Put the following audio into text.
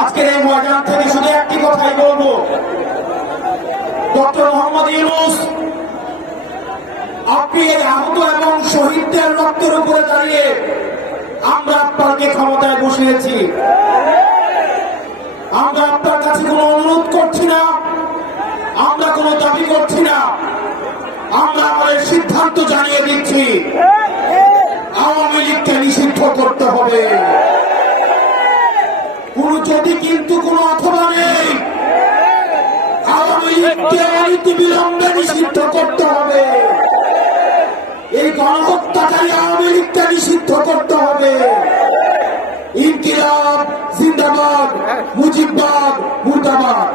আজকের এই ময়দান থেকে শুধু একটি কথাই বলবো, ডক্টর মোহাম্মদ ইউনূস, আপনি এই আহত এবং শহীদদের রক্তের উপরে দাঁড়িয়ে আমরা আপনাকে ক্ষমতায় বসিয়েছি। আমরা আপনার কাছে কোনো অনুরোধ করছি না, আমরা কোনো দাবি করছি না, আমরা আমাদের সিদ্ধান্ত জানিয়ে দিচ্ছি, আওয়ামী লীগকে নিষিদ্ধ করতে হবে। কোন যদি কিন্তু কোন অথবা নেই, আওয়ামী লীগকে অনতিবিলম্বে নিষিদ্ধ করতে হবে। এই গণহত্যাকারী আওয়ামী লীগকে নিষিদ্ধ করতে হবে। ইনকিলাব জিন্দাবাদ, মুজিববাদ মুর্দাবাদ।